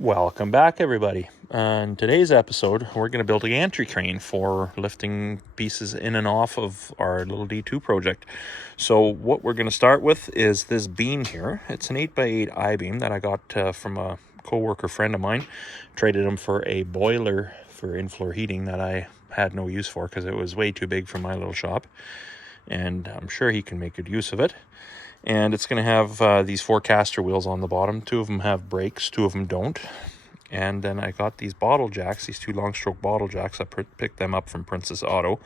Welcome back, everybody. On today's episode, we're going to build a gantry crane for lifting pieces in and off of our little D2 project. So what we're going to start with is this beam here. It's an 8x8 I-beam that I got from a co-worker friend of mine. Traded him for a boiler for in-floor heating that I had no use for because it was way too big for my little shop. And I'm sure he can make good use of it. And it's going to have these 4 caster wheels on the bottom. 2 of them have brakes, 2 of them don't. And then I got these bottle jacks, these 2 long stroke bottle jacks. I picked them up from Princess Auto.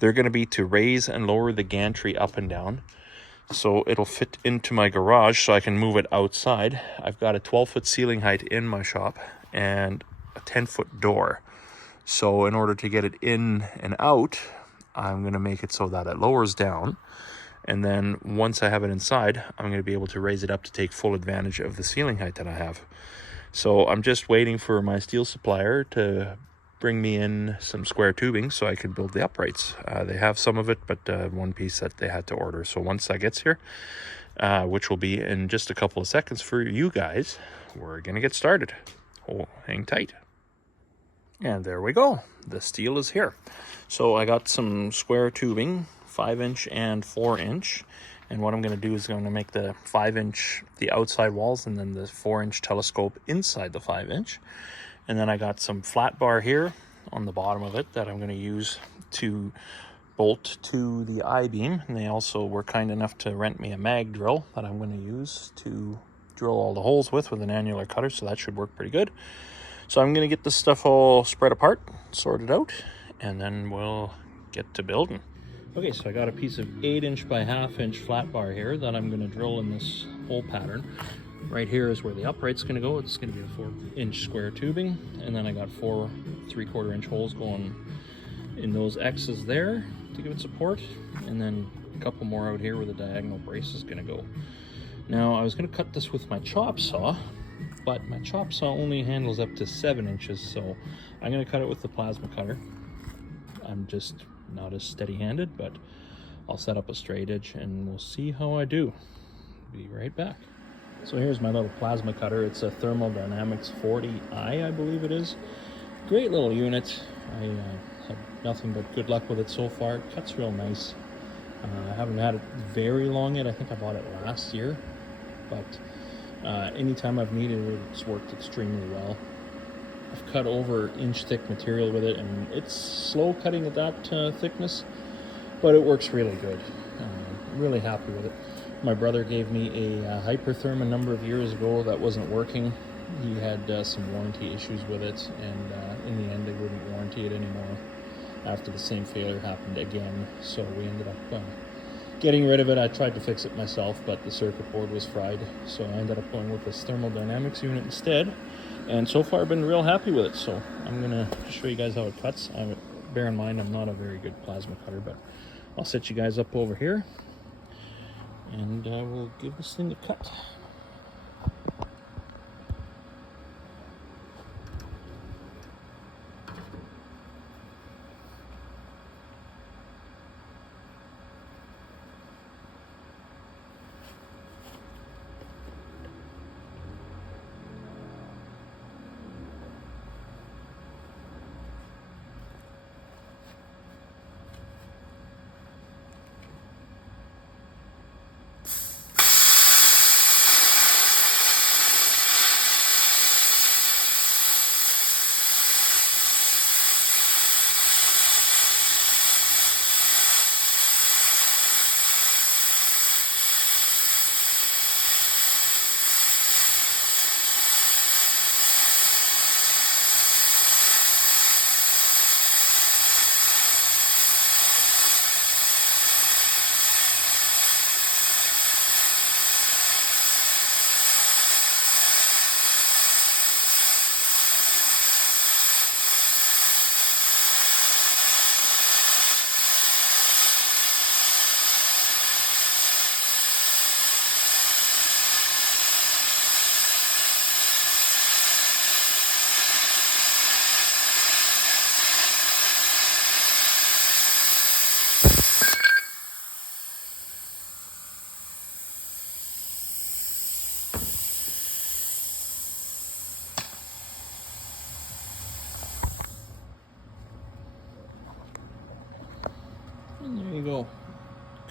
They're going to be to raise and lower the gantry up and down. So it'll fit into my garage so I can move it outside. I've got a 12-foot ceiling height in my shop and a 10-foot door. So in order to get it in and out, I'm going to make it so that it lowers down. And then once I have it inside, I'm going to be able to raise it up to take full advantage of the ceiling height that I have. So I'm just waiting for my steel supplier to bring me in some square tubing so I can build the uprights. They have some of it, but one piece that they had to order. So once that gets here, which will be in just a couple of seconds for you guys, we're going to get started. Oh, hang tight. And there we go. The steel is here. So I got some square tubing, 5-inch and 4-inch. And what I'm going to do is I'm going to make the 5-inch the outside walls and then the 4-inch telescope inside the 5-inch. And then I got some flat bar here on the bottom of it that I'm going to use to bolt to the I-beam. And they also were kind enough to rent me a mag drill that I'm going to use to drill all the holes with an annular cutter. So that should work pretty good. So I'm going to get this stuff all spread apart, sorted out, and then we'll get to building. Okay, so I got a piece of 8-inch by 1/2-inch flat bar here that I'm going to drill in this hole pattern. Right here is where the upright's going to go. It's going to be a 4-inch square tubing, and then I got 4 3/4-inch holes going in those X's there to give it support, and then a couple more out here where the diagonal brace is going to go. Now, I was going to cut this with my chop saw, but my chop saw only handles up to 7 inches, so I'm going to cut it with the plasma cutter. I'm just not as steady-handed, but I'll set up a straight edge and we'll see how I do. Be right back. So here's my little plasma cutter. It's a Thermodynamics 40i, I believe it is. Great little unit. I had nothing but good luck with it so far. It cuts real nice. I haven't had it very long yet. I think I bought it last year, but anytime I've needed it, it's worked extremely well. I've cut over inch-thick material with it, and it's slow cutting at that thickness, but it works really good. Really happy with it. My brother gave me a Hypertherm a number of years ago that wasn't working. He had some warranty issues with it, and in the end they wouldn't warranty it anymore after the same failure happened again, so we ended up getting rid of it. I tried to fix it myself, but the circuit board was fried, so I ended up going with this Thermodynamics unit instead. And so far I've been real happy with it, so I'm going to show you guys how it cuts. Bear in mind I'm not a very good plasma cutter, but I'll set you guys up over here, and we'll give this thing a cut.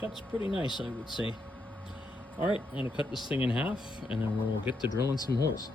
cuts pretty nice, I would say. All right, I'm gonna cut this thing in half, and then we'll get to drilling some holes.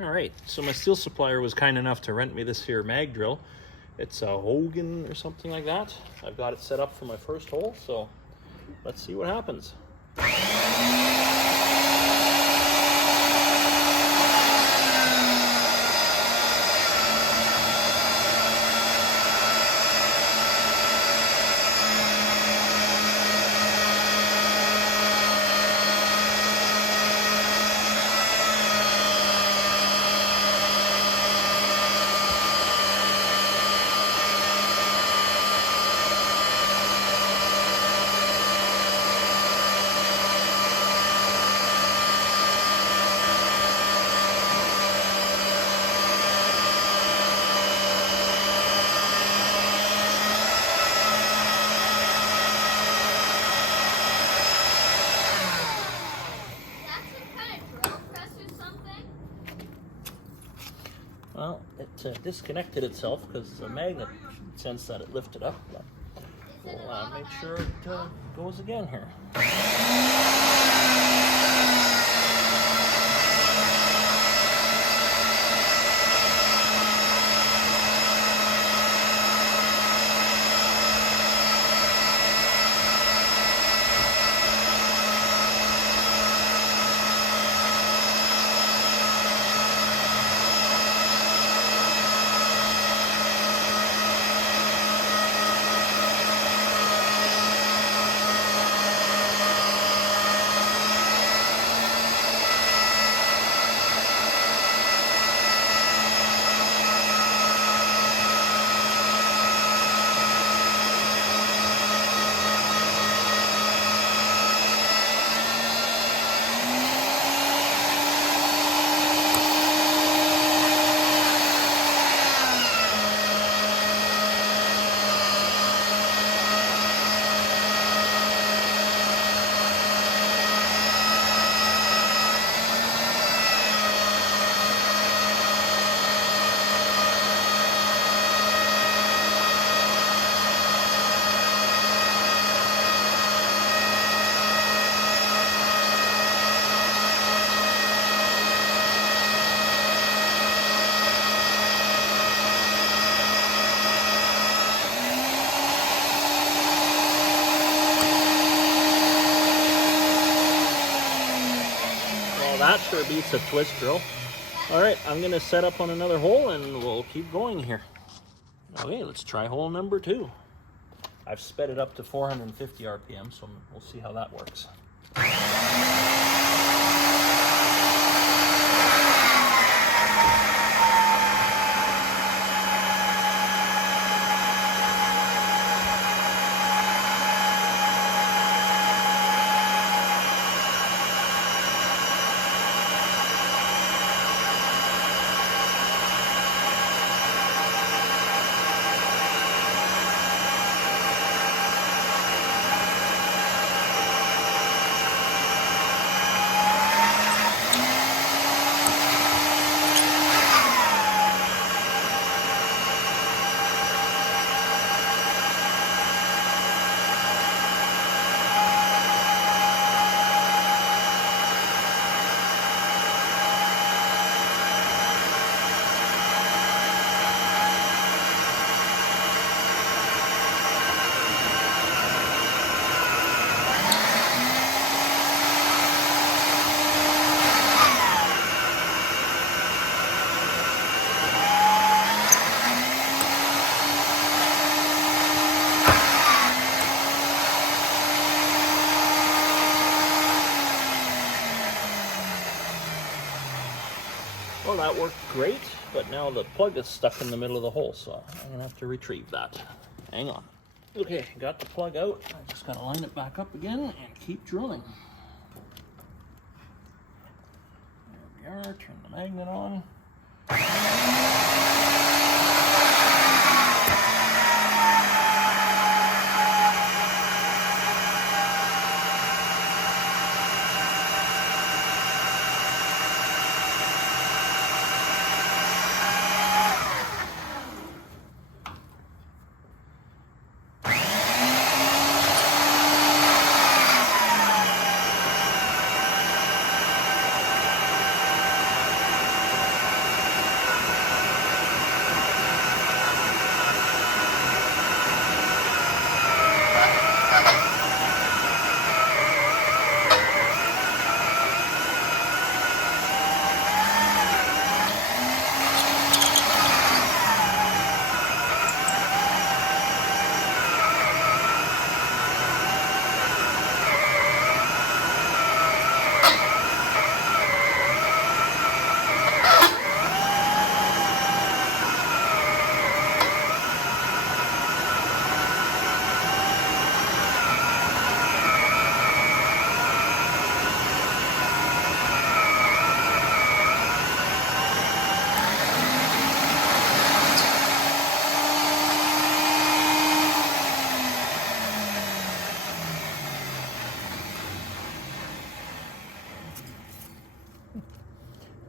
All right, so my steel supplier was kind enough to rent me this here mag drill. It's a Hogan or something like that. I've got it set up for my first hole, so let's see what happens. Well, it disconnected itself because the magnet sensed that it lifted up. But we'll make sure it goes again here. That sure beats a twist drill. All right, I'm gonna set up on another hole and we'll keep going here. Okay, let's try hole number 2. I've sped it up to 450 RPM, so we'll see how that works. Well, that worked great, but now the plug is stuck in the middle of the hole, so I'm gonna have to retrieve that. Hang on. Okay, got the plug out. I just gotta line it back up again and keep drilling. There we are, turn the magnet on.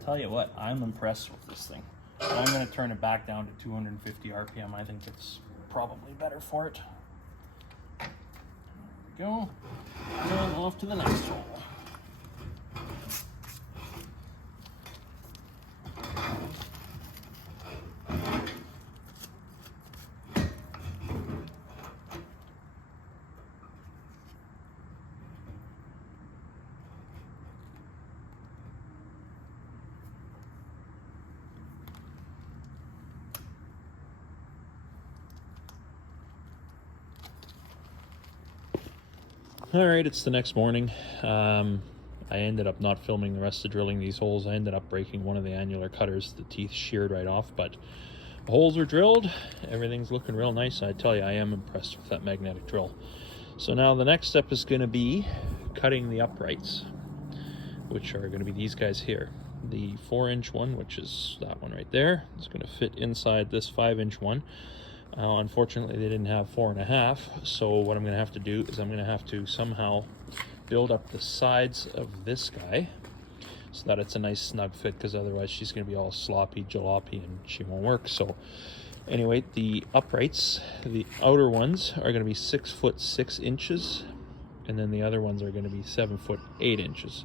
Tell you what, I'm impressed with this thing. I'm going to turn it back down to 250 RPM. I think it's probably better for it. There we go. And off to the next hole. All right, it's the next morning. I ended up not filming the rest of drilling these holes. I ended up breaking one of the annular cutters. The teeth sheared right off, but the holes are drilled. Everything's looking real nice. I tell you, I am impressed with that magnetic drill. So now the next step is going to be cutting the uprights, which are going to be these guys here. The 4-inch one, which is that one right there, is going to fit inside this 5-inch one. Unfortunately, they didn't have 4.5, so what I'm going to have to do is I'm going to have to somehow build up the sides of this guy so that it's a nice snug fit, because otherwise she's going to be all sloppy jalopy and she won't work. So anyway, the uprights, the outer ones are going to be 6 foot 6 inches, and then the other ones are going to be 7 foot 8 inches,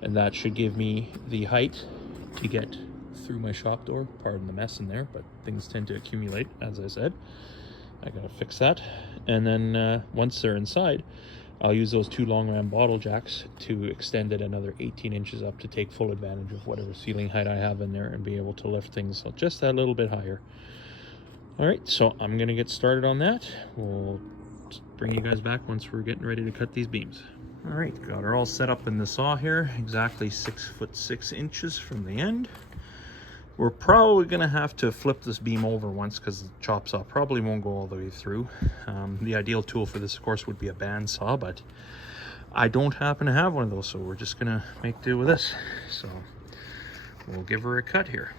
and that should give me the height to get through my shop door. Pardon the mess in there, but things tend to accumulate, as I said. I gotta fix that. And then once they're inside, I'll use those 2 long ram bottle jacks to extend it another 18 inches up to take full advantage of whatever ceiling height I have in there and be able to lift things just that little bit higher. All right, so I'm gonna get started on that. We'll bring you guys back once we're getting ready to cut these beams. All right, got her all set up in the saw here, exactly 6 foot 6 inches from the end. We're probably going to have to flip this beam over once because the chop saw probably won't go all the way through. The ideal tool for this, of course, would be a band saw, but I don't happen to have one of those, so we're just going to make do with this. So we'll give her a cut here.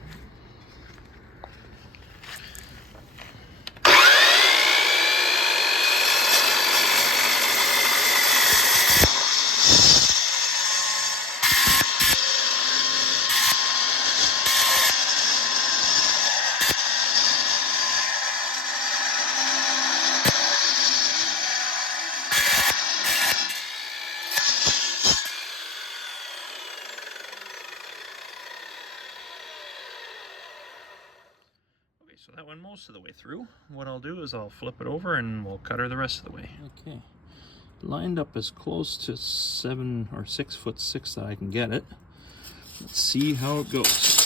So that went most of the way through. What I'll do is I'll flip it over and we'll cut her the rest of the way. Okay, lined up as close to 7 or 6 foot 6 that I can get it. Let's see how it goes.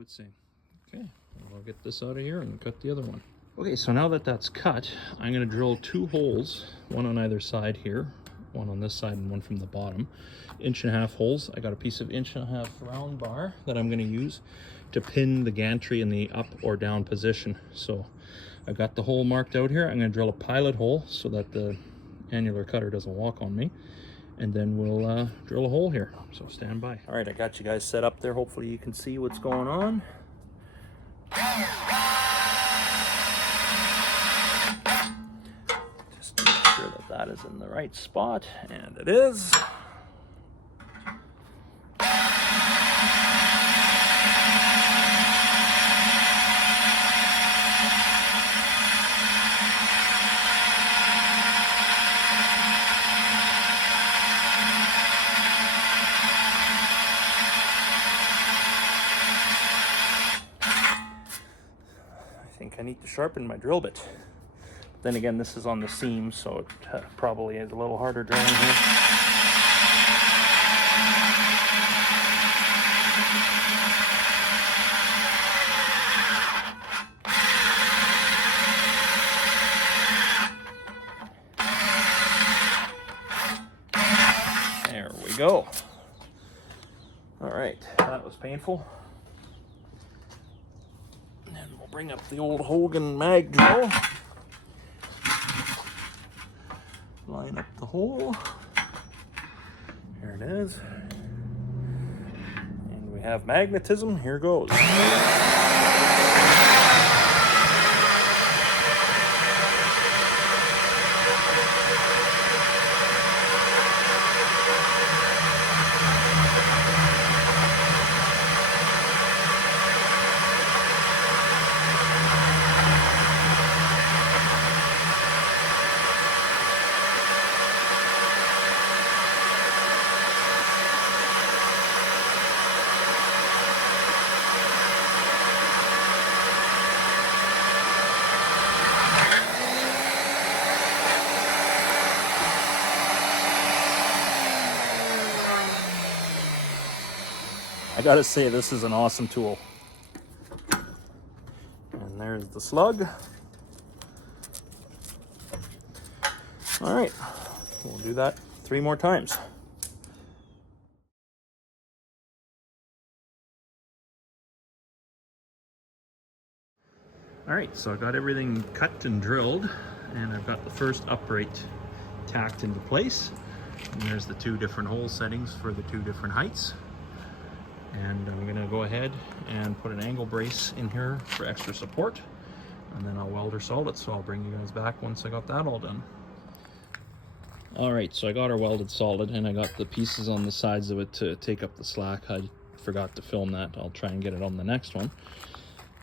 would say. Okay, I'll get this out of here and cut the other one. Okay, so now that that's cut, I'm going to drill 2 holes, one on either side here, one on this side and one from the bottom. 1.5-inch holes. I got a piece of 1.5-inch round bar that I'm going to use to pin the gantry in the up or down position. So I've got the hole marked out here. I'm going to drill a pilot hole so that the annular cutter doesn't walk on me. And then we'll drill a hole here. So stand by. All right, I got you guys set up there. Hopefully you can see what's going on. Just to make sure that that is in the right spot, and it is. I think I need to sharpen my drill bit. But then again, this is on the seam, so it probably is a little harder drilling here. There we go. All right, that was painful. And we'll bring up the old Hogan mag drill. Line up the hole. There it is. And we have magnetism. Here goes. I gotta say, this is an awesome tool. And there's the slug. All right, we'll do that 3 more times. All right, so I got everything cut and drilled, and I've got the first upright tacked into place. And there's the 2 different hole settings for the 2 different heights. And I'm gonna go ahead and put an angle brace in here for extra support, and then I'll weld or solder it. So I'll bring you guys back once I got that all done. All right, so I got her welded solid, and I got the pieces on the sides of it to take up the slack. I forgot to film that. I'll try and get it on the next one.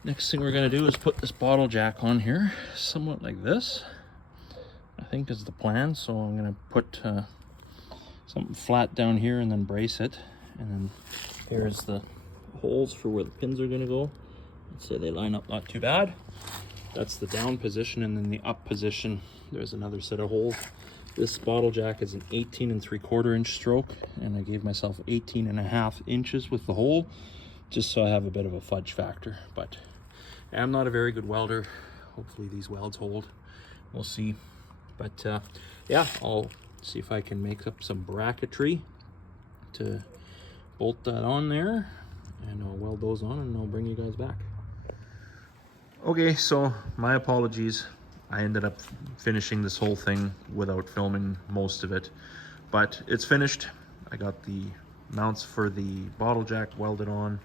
Next thing we're gonna do is put this bottle jack on here, somewhat like this, I think is the plan. So I'm gonna put something flat down here and then brace it. And then here's the holes for where the pins are gonna go. Let's say they line up not too bad. That's the down position, and then the up position, there's another set of holes. This bottle jack is an 18 3/4 inch stroke, and I gave myself 18.5 inches with the hole, just so I have a bit of a fudge factor. But I'm not a very good welder. Hopefully these welds hold. We'll see. But yeah, I'll see if I can make up some bracketry to bolt that on there, and I'll weld those on, and I'll bring you guys back. Okay, so my apologies. I ended up finishing this whole thing without filming most of it, but it's finished. I got the mounts for the bottle jack welded on,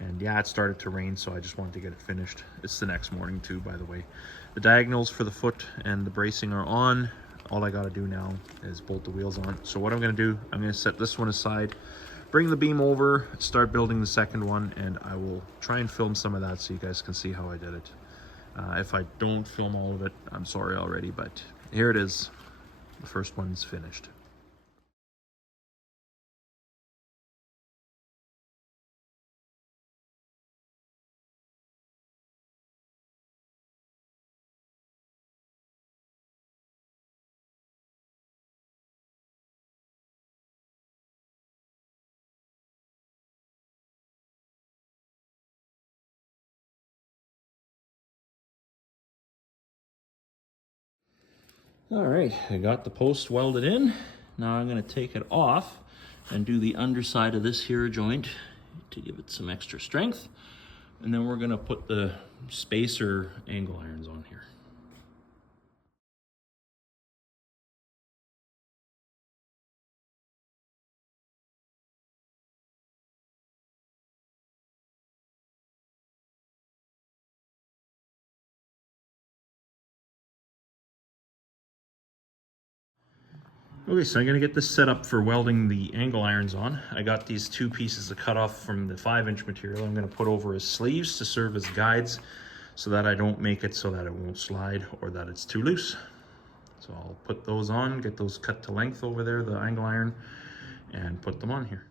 and yeah, it started to rain, so I just wanted to get it finished. It's the next morning too, by the way. The diagonals for the foot and the bracing are on. All I gotta do now is bolt the wheels on. So what I'm gonna do, I'm gonna set this one aside, bring the beam over, start building the second one, and I will try and film some of that so you guys can see how I did it. If I don't film all of it, I'm sorry already, but here it is. The first one's finished. All right, I got the post welded in. Now I'm gonna take it off and do the underside of this here joint to give it some extra strength. And then we're gonna put the spacer angle irons on here. Okay, so I'm gonna get this set up for welding the angle irons on. I got these two pieces of cut off from the 5-inch material. I'm gonna put over his sleeves to serve as guides so that I don't make it so that it won't slide or that it's too loose. So I'll put those on, get those cut to length over there, the angle iron, and put them on here.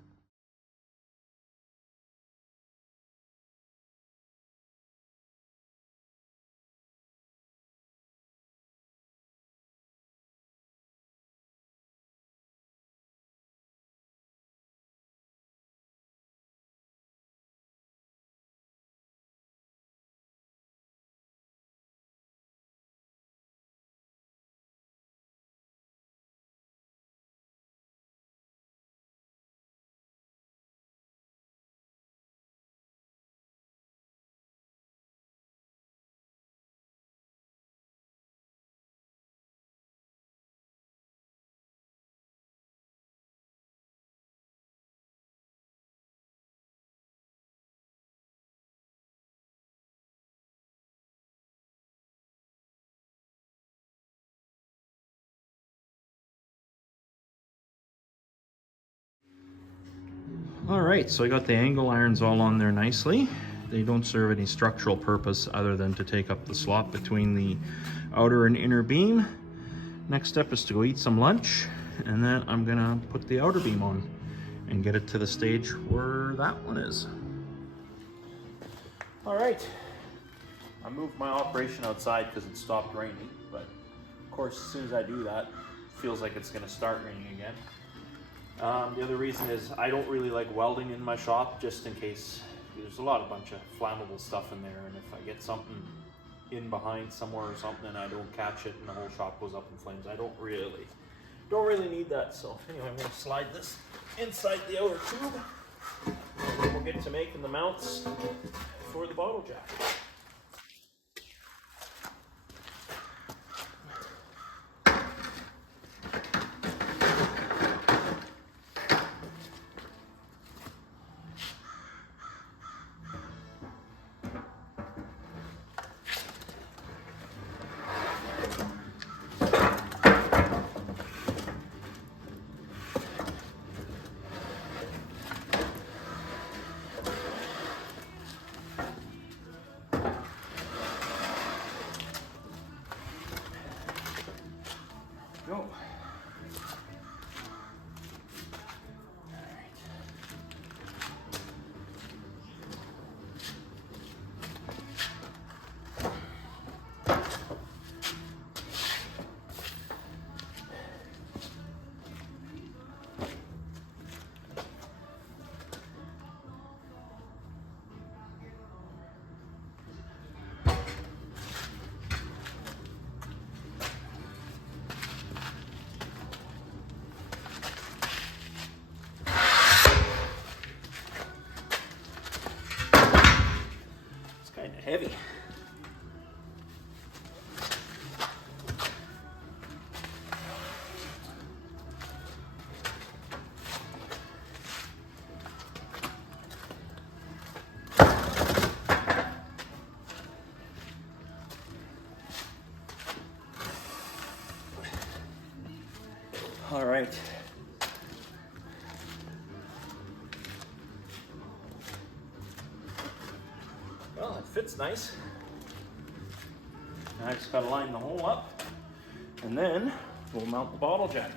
All right, so I got the angle irons all on there nicely. They don't serve any structural purpose other than to take up the slot between the outer and inner beam. Next step is to go eat some lunch, and then I'm gonna put the outer beam on and get it to the stage where that one is. All right, I moved my operation outside because it stopped raining, but of course, as soon as I do that, it feels like it's gonna start raining again. The other reason is I don't really like welding in my shop, just in case there's a bunch of flammable stuff in there, and if I get something in behind somewhere or something and I don't catch it and the whole shop goes up in flames, I don't really need that. So anyway, I'm going to slide this inside the outer tube, and then we'll get to making the mounts for the bottle jack. Go. Kind of heavy. All right. Well, it fits nice. Now I just gotta line the hole up, and then we'll mount the bottle jack.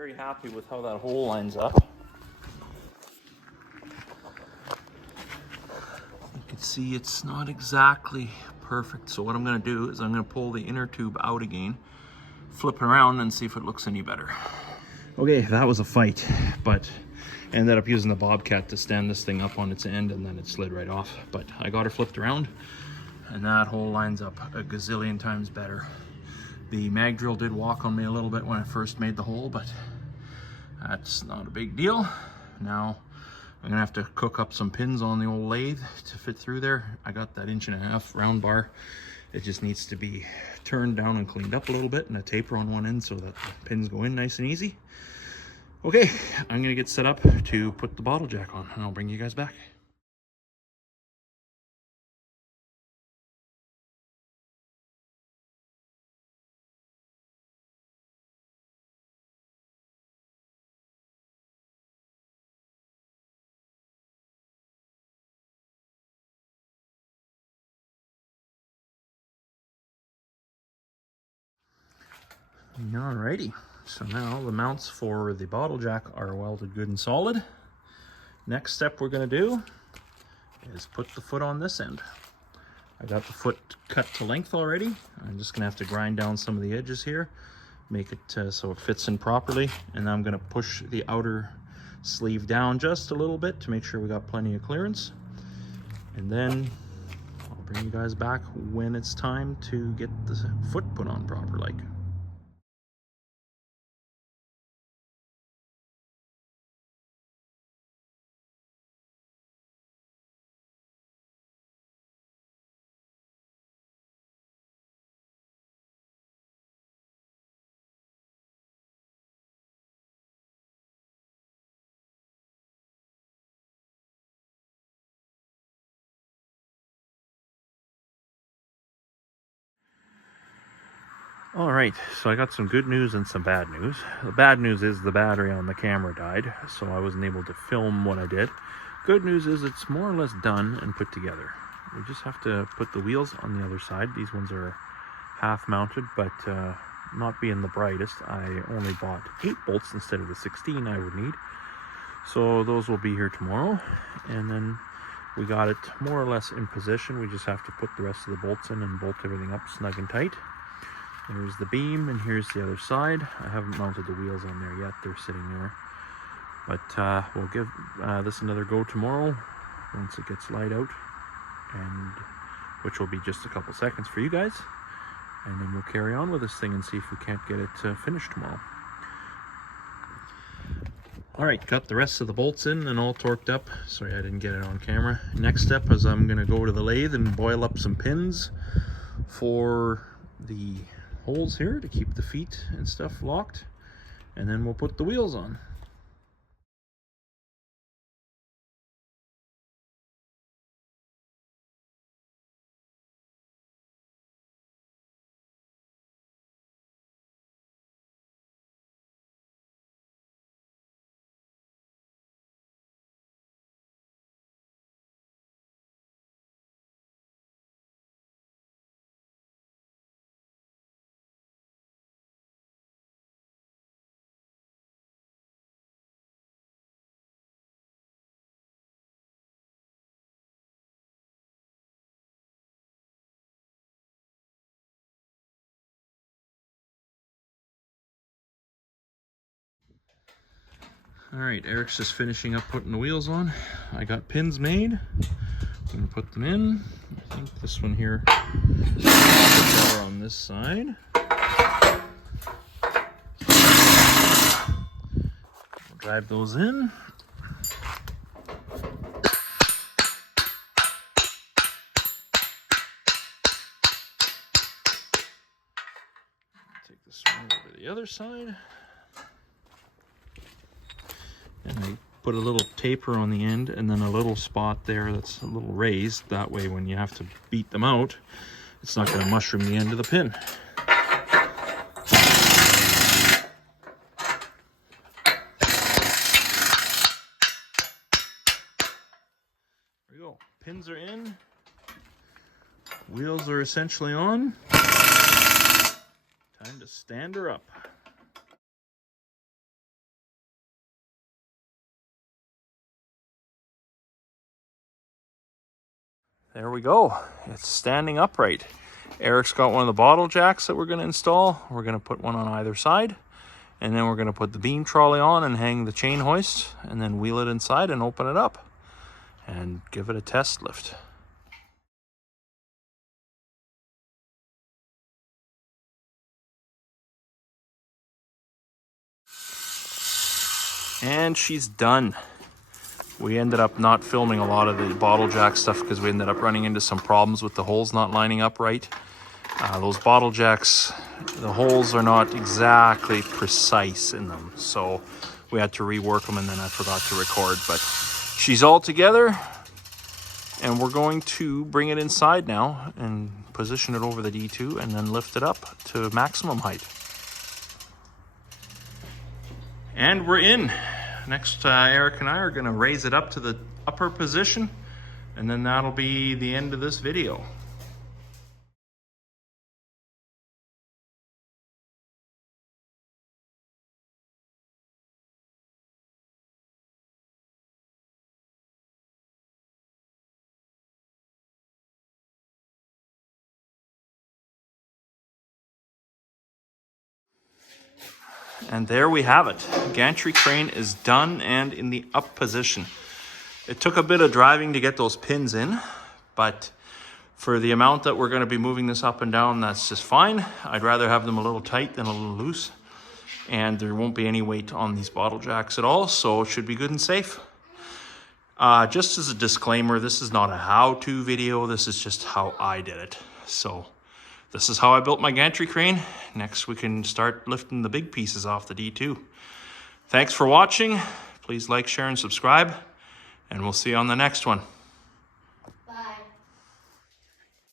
Very happy with how that hole lines up. You can see it's not exactly perfect. So what I'm going to do is I'm going to pull the inner tube out again, flip it around and see if it looks any better. Okay, that was a fight, but I ended up using the bobcat to stand this thing up on its end, and then it slid right off. But I got her flipped around, and that hole lines up a gazillion times better. The mag drill did walk on me a little bit when I first made the hole, but that's not a big deal. Now I'm gonna have to cook up some pins on the old lathe to fit through there. I got that 1.5-inch round bar. It just needs to be turned down and cleaned up a little bit, and a taper on one end so that the pins go in nice and easy. Okay, I'm gonna get set up to put the bottle jack on, and I'll bring you guys back. Alrighty, so now the mounts for the bottle jack are welded good and solid. Next step we're gonna do is put the foot on this end. I got the foot cut to length already. I'm just gonna have to grind down some of the edges here, make it so it fits in properly, and I'm gonna push the outer sleeve down just a little bit to make sure we got plenty of clearance. And then I'll bring you guys back when it's time to get the foot put on proper like. All right, so I got some good news and some bad news. The bad news is the battery on the camera died, so I wasn't able to film what I did. Good news is it's more or less done and put together. We just have to put the wheels on the other side. These ones are half mounted, but not being the brightest, I only bought 8 bolts instead of the 16 I would need. So those will be here tomorrow, and then we got it more or less in position. We just have to put the rest of the bolts in and bolt everything up snug and tight. There's the beam, and here's the other side. I haven't mounted the wheels on there yet. They're sitting there. But we'll give this another go tomorrow once it gets light out, and which will be just a couple seconds for you guys. And then we'll carry on with this thing and see if we can't get it finished tomorrow. All right, got the rest of the bolts in and all torqued up. Sorry, I didn't get it on camera. Next step is I'm gonna go to the lathe and boil up some pins for the holes here to keep the feet and stuff locked, and then we'll put the wheels on. All right, Eric's just finishing up putting the wheels on. I got pins made. I'm gonna put them in. I think this one here is better on this side. We'll drive those in. Take this one over the other side. And I put a little taper on the end and then a little spot there that's a little raised. That way when you have to beat them out, it's not going to mushroom the end of the pin. There we go. Pins are in. Wheels are essentially on. Time to stand her up. There we go. It's standing upright. Eric's got one of the bottle jacks that we're going to install. We're going to put one on either side. And then we're going to put the beam trolley on and hang the chain hoist. And then wheel it inside and open it up. And give it a test lift. And she's done. We ended up not filming a lot of the bottle jack stuff because we ended up running into some problems with the holes not lining up right. Those bottle jacks, the holes are not exactly precise in them. So we had to rework them and then I forgot to record. But she's all together and we're going to bring it inside now and position it over the D2 and then lift it up to maximum height. And we're in. Next, Eric and I are going to raise it up to the upper position, and then that'll be the end of this video. And there we have it. Gantry crane is done and in the up position. It took a bit of driving to get those pins in, but for the amount that we're going to be moving this up and down, that's just fine. I'd rather have them a little tight than a little loose. And there won't be any weight on these bottle jacks at all, so it should be good and safe. Just as a disclaimer, this is not a how-to video. This is just how I did it. So this is how I built my gantry crane. Next, we can start lifting the big pieces off the D2. Thanks for watching. Please like, share, and subscribe, and we'll see you on the next one.